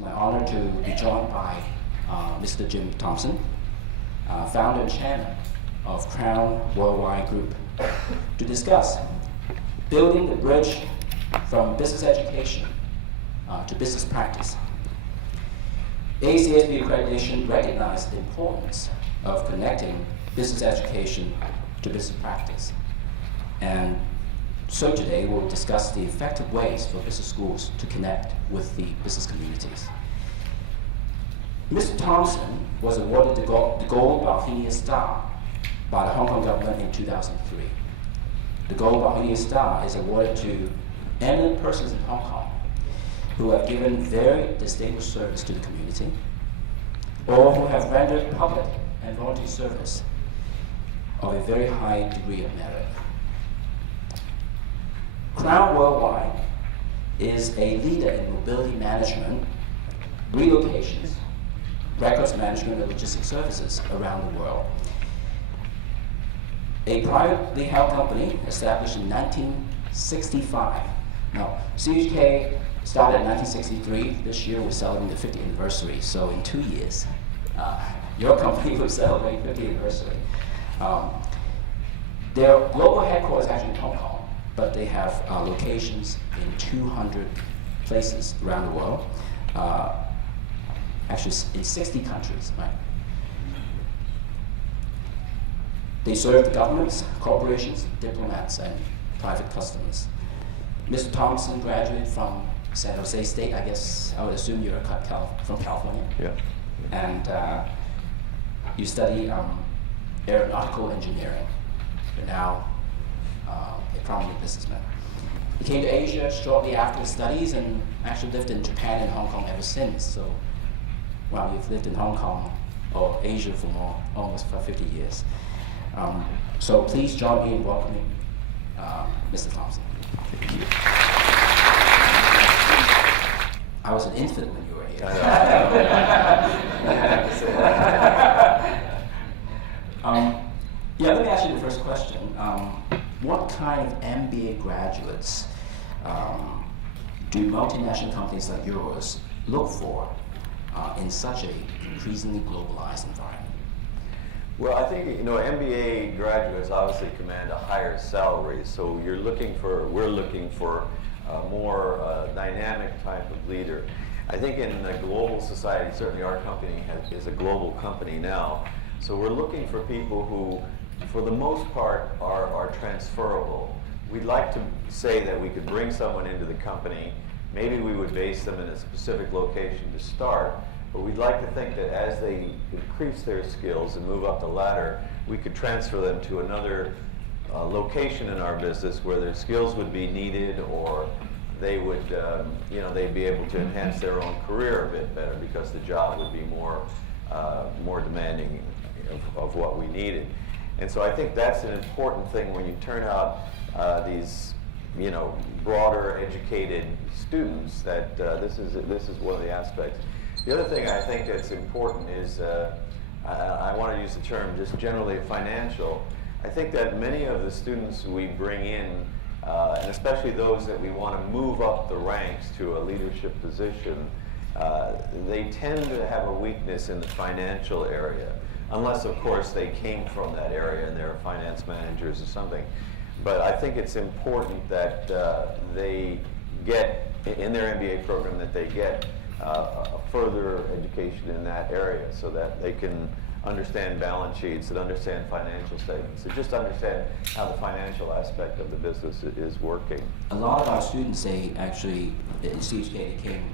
my honor to be joined by Mr. Jim Thompson, founder and chairman of Crown Worldwide Group, to discuss building the bridge from business education to business practice. AACSB accreditation recognizes the importance of connecting business education to business practice. And so today we'll discuss the effective ways for business schools to connect with the business communities. Mr. Thompson was awarded the Gold Bohemian Star by the Hong Kong government in 2003. The Gold Bohemian Star is awarded to eminent persons in Hong Kong who have given very distinguished service to the community, or who have rendered public and voluntary service of a very high degree of merit. Crown Worldwide is a leader in mobility management, relocations, records management, and logistics services around the world. A privately held company established in 1965. Now, CUHK started in 1963. This year we're celebrating the 50th anniversary. So in 2 years, your company will celebrate 50th anniversary. Their global headquarters is actually in Hong Kong, but they have locations in 200 places around the world. Actually in 60 countries, right? They serve the governments, corporations, diplomats, and private customers. Mr. Thompson graduated from San Jose State. I guess I would assume you're from California. Yeah. And you study aeronautical engineering. You're now a prominent businessman. He came to Asia shortly after his studies and actually lived in Japan and Hong Kong ever since. So, well, you've lived in Hong Kong or Asia for almost 50 years. So please join me in welcoming Mr. Thompson. Thank you. I was an infant when you were here. Yeah, let me ask you the first question. What kind of MBA graduates do multinational companies like yours look for in such an increasingly globalized environment? Well, I think, MBA graduates obviously command a higher salary, so we're looking for a more dynamic type of leader. I think in a global society, certainly our company is a global company now, so we're looking for people who, for the most part, are transferable. We'd like to say that we could bring someone into the company, maybe we would base them in a specific location to start, but we'd like to think that as they increase their skills and move up the ladder, we could transfer them to another location in our business where their skills would be needed, or they would, they'd be able to enhance their own career a bit better because the job would be more demanding of what we needed. And so I think that's an important thing when you turn out these, broader educated students, that this is one of the aspects. The other thing I think that's important is, I want to use the term just generally financial. I think that many of the students we bring in, and especially those that we want to move up the ranks to a leadership position, they tend to have a weakness in the financial area, unless of course they came from that area and they're finance managers or something. But I think it's important that they get, in their MBA program, that they get a further education in that area so that they can understand balance sheets and understand financial statements and just understand how the financial aspect of the business is working. A lot of our students, they actually, in CUHK, they came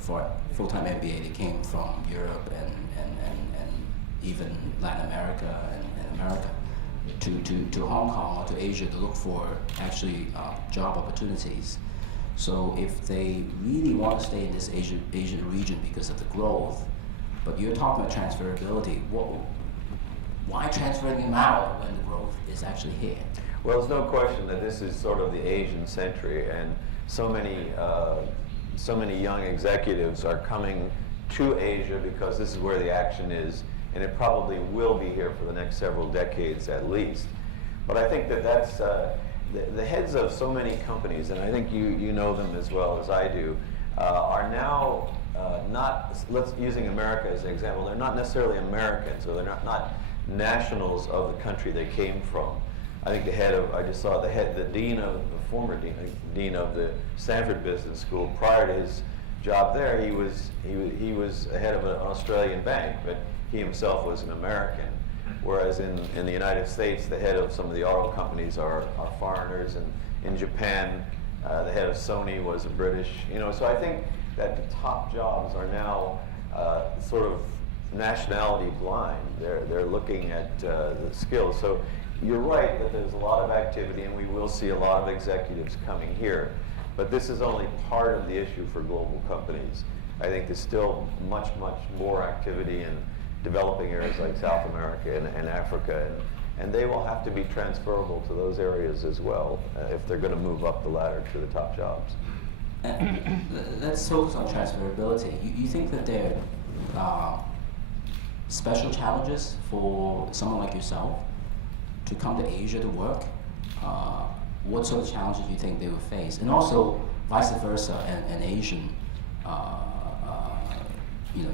for a full-time MBA, they came from Europe and even Latin America and America to Hong Kong or to Asia to look for actually job opportunities. So if they really want to stay in this Asian region because of the growth, but you're talking about transferability, why transferring them out when the growth is actually here? Well, there's no question that this is sort of the Asian century, and so many young executives are coming to Asia because this is where the action is, and it probably will be here for the next several decades at least. But I think that that's the heads of so many companies, and I think you know them as well as I do, are now let's using America as an example, they're not necessarily Americans, or they're not nationals of the country they came from. I think I just saw the former dean of the Stanford Business School. Prior to his job there, he was head of an Australian bank, but he himself was an American. Whereas in the United States, the head of some of the auto companies are foreigners, and in Japan, the head of Sony was a British. So I think that the top jobs are now sort of nationality blind. They're looking at the skills. So you're right that there's a lot of activity, and we will see a lot of executives coming here. But this is only part of the issue for global companies. I think there's still much more activity in developing areas like South America and Africa, and they will have to be transferable to those areas as well if they're going to move up the ladder to the top jobs. Let's focus on transferability. You think that there are special challenges for someone like yourself to come to Asia to work? What sort of challenges do you think they will face? And also, vice versa, an Asian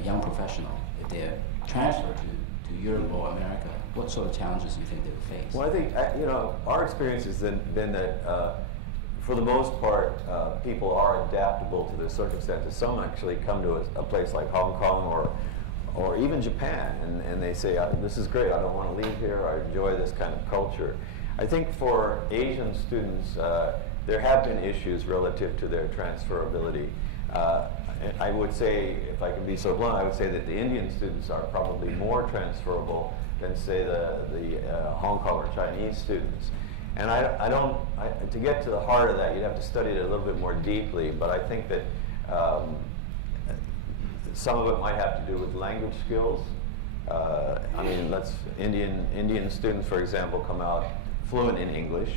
young professional, if they're transferred to Europe or America, what sort of challenges do you think they will face? Well, I think our experience has been that for the most part, people are adaptable to their circumstances. Some actually come to a place like Hong Kong or even Japan, and they say, this is great, I don't want to leave here, I enjoy this kind of culture. I think for Asian students, there have been issues relative to their transferability. I would say, if I can be so blunt, I would say that the Indian students are probably more transferable than, say, the Hong Kong or Chinese students. And to get to the heart of that, you'd have to study it a little bit more deeply, but I think that some of it might have to do with language skills. Indian students, for example, come out fluent in English,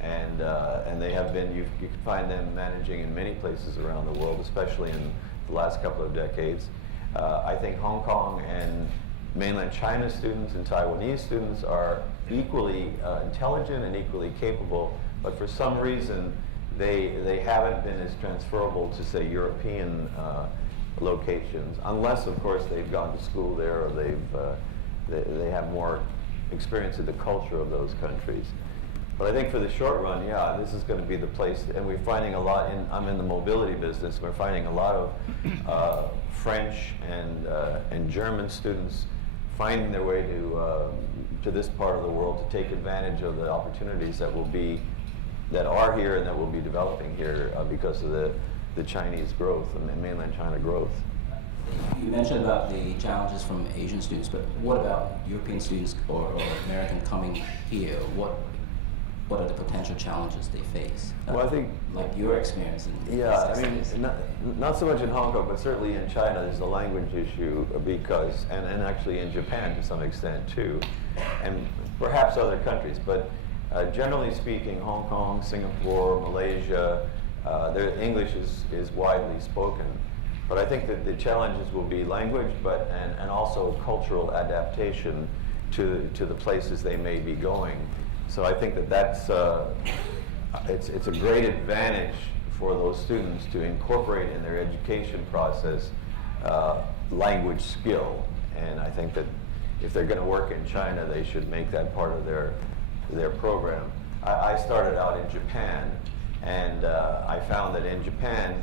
and they have been, you can find them managing in many places around the world, especially in the last couple of decades. I think Hong Kong and mainland China students and Taiwanese students are equally intelligent and equally capable, but for some reason they haven't been as transferable to, say, European locations, unless, of course, they've gone to school there or they have more experience of the culture of those countries. But I think for the short run, yeah, this is going to be the place, and we're finding a lot, I'm in the mobility business, we're finding a lot of French and German students finding their way to this part of the world to take advantage of the opportunities that are here and that will be developing here because of the Chinese growth and mainland China growth. You mentioned about the challenges from Asian students, but what about European students or American coming here? What are the potential challenges they face? Well, I think, like your experience. Not so much in Hong Kong, but certainly in China, there's a language issue because, and actually in Japan to some extent too, and perhaps other countries. But generally speaking, Hong Kong, Singapore, Malaysia, their English is widely spoken. But I think that the challenges will be language, and also cultural adaptation to the places they may be going. So I think that's it's a great advantage for those students to incorporate in their education process language skill. And I think that if they're going to work in China, they should make that part of their program. I started out in Japan, and I found that in Japan,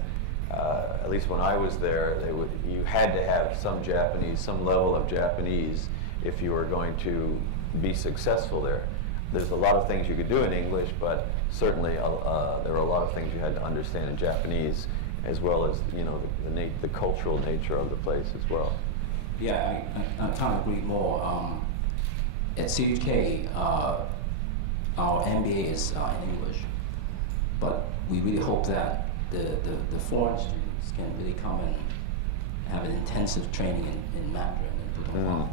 at least when I was there, you had to have some level of Japanese if you were going to be successful there. There's a lot of things you could do in English, but certainly there were a lot of things you had to understand in Japanese, as well as the cultural nature of the place as well. Yeah, I can't agree more. At CUHK, our MBA is in English, but we really hope that the foreign students can really come and have an intensive training in Mandarin and Putonghua.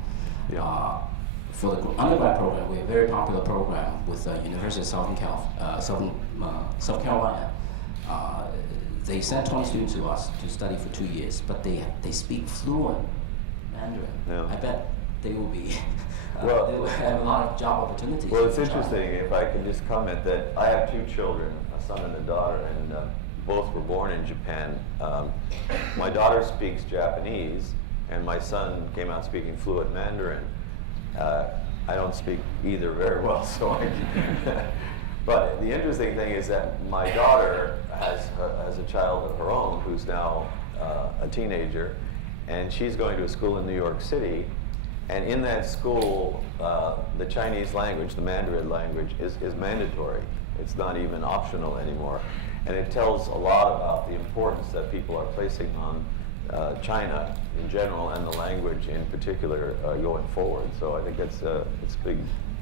Yeah. For the undergrad program, we have a very popular program with the University of South Carolina. They sent 20 students to us to study for 2 years, but they speak fluent Mandarin. Yeah. I bet they will be. Well, they will have a lot of job opportunities. Well, it's interesting, if I can just comment, that I have 2 children, a son and a daughter, and both were born in Japan. My daughter speaks Japanese, and my son came out speaking fluent Mandarin. I don't speak either very well, so but the interesting thing is that my daughter has a child of her own who's now a teenager, and she's going to a school in New York City, and in that school, the Chinese language, the Mandarin language, is mandatory. It's not even optional anymore. And it tells a lot about the importance that people are placing on China in general and the language in particular going forward. So I think it's big.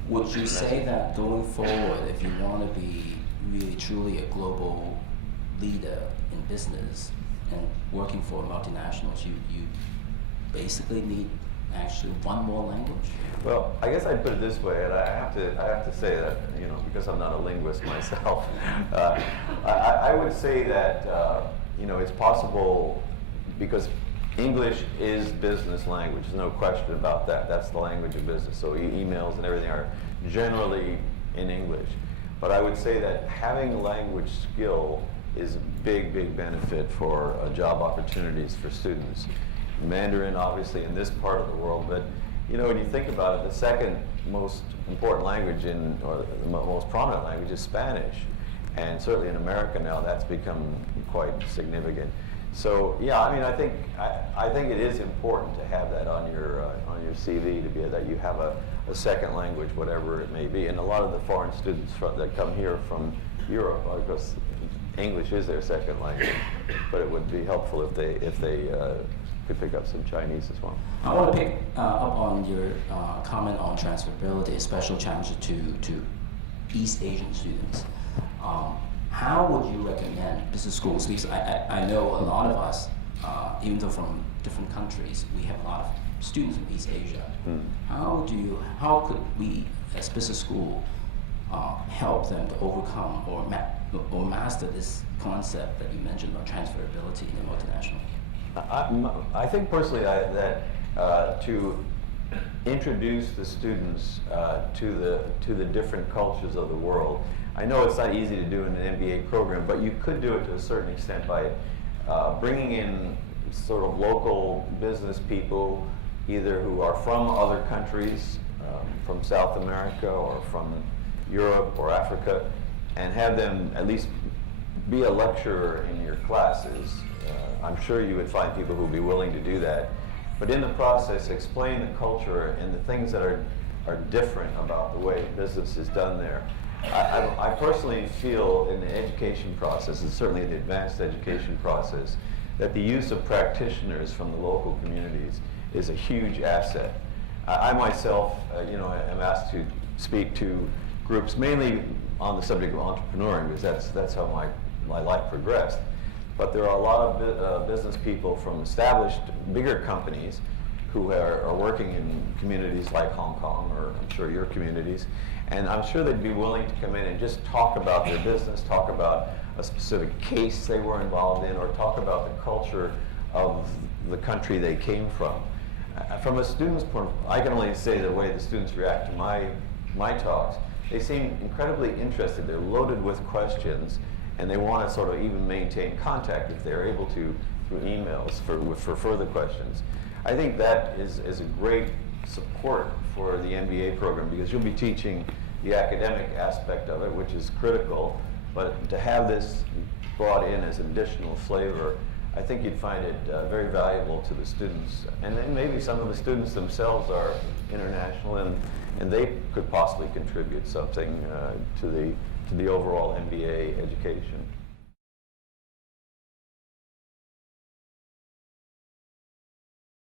Would you say that going forward, if you want to be really truly a global leader in business and working for multinationals, you basically need actually one more language? Well, I guess I'd put it this way, and I have to say that, you know, because I'm not a linguist myself, I would say that you know, it's possible, because English is business language. There's no question about that. That's the language of business. So emails and everything are generally in English. But I would say that having language skill is a big, big benefit for job opportunities for students. Mandarin, obviously, in this part of the world, but you know, when you think about it, the second most important language or the most prominent language is Spanish. And certainly in America now, that's become quite significant. So yeah, I mean, I think it is important to have that on your CV, to be that you have a second language, whatever it may be. And a lot of the foreign students that come here from Europe, because English is their second language, but it would be helpful if they could pick up some Chinese as well. I want to pick up on your comment on transferability, a special challenge to East Asian students. How would you recommend business schools? Because I know a lot of us, even though from different countries, we have a lot of students from East Asia. How could we, as business school, help them to overcome or master this concept that you mentioned about transferability in the multinational? I think personally that to introduce the students to the different cultures of the world. I know it's not easy to do in an MBA program, but you could do it to a certain extent by bringing in sort of local business people, either who are from other countries, from South America or from Europe or Africa, and have them at least be a lecturer in your classes. I'm sure you would find people who would be willing to do that. But in the process, explain the culture and the things that are different about the way business is done there. I personally feel in the education process, and certainly the advanced education process, that the use of practitioners from the local communities is a huge asset. I myself, you know, am asked to speak to groups mainly on the subject of entrepreneuring, because that's how my life progressed. But there are a lot of business people from established, bigger companies who are working in communities like Hong Kong, or I'm sure your communities, and I'm sure they'd be willing to come in and just talk about their business, talk about a specific case they were involved in, or talk about the culture of the country they came from. From a student's point, I can only say the way the students react to my talks. They seem incredibly interested. They're loaded with questions, and they want to sort of even maintain contact if they're able to through emails for further questions. I think that is a great support for the MBA program, because you'll be teaching the academic aspect of it, which is critical, but to have this brought in as additional flavor, I think you'd find it very valuable to the students. And then maybe some of the students themselves are international, and they could possibly contribute something to the overall MBA education.